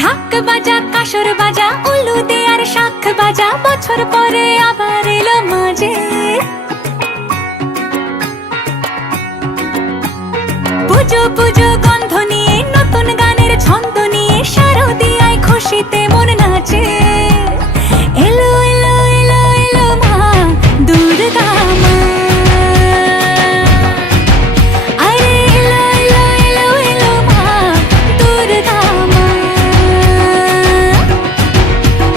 ঢাক বাজা কাসর বাজা উলু দে আর শাখ বাজা, বছর পরে আবার এলো মাঝে। পুজো পুজো গন্ধ নিয়ে নতুন গানের ছন্দ নিয়ে শারদিয়ায় খুশিতে মন নাচে। এলো এলো এলো এলো মা দুর্গা মা, আরে এলো এলো এলো এলো মা দুর্গা মা।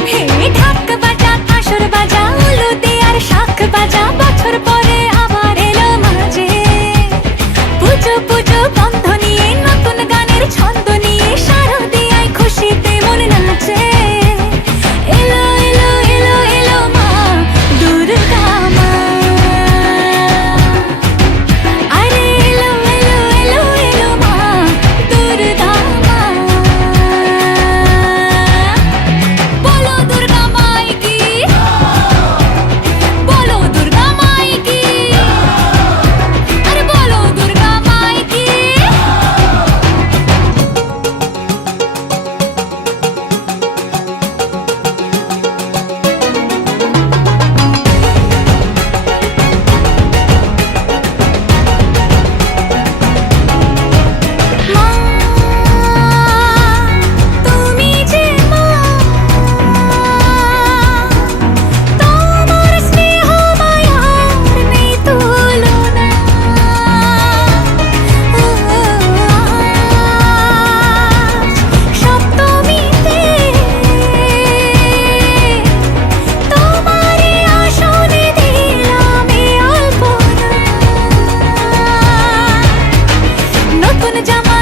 হে ঢাক বাজা কাসর বাজা উলু দে আর শাখ বাজা, বছর পরে আবার এলো মাঝে। পুজো পুজো গন্ধ নিয়ে নতুন গানের ছন্দ নিয়ে শারদিয়ায় খুশিতে মন নাচে। এলো এলো এলো এলো মা দুর্গা মা, আরে এলো এলো এলো এলো মা দুর্গা মা। বলো দুর্গা মাই কি, বলো দুর্গা মাই কি, আরে বলো দুর্গা মাই কি। মা তুমি যে মা, তোমার স্নেহ মায়ার নেই তুলনা। সপ্তমীতে তোমারে আসনে দিলাম এই আলপনা। নতুন জামা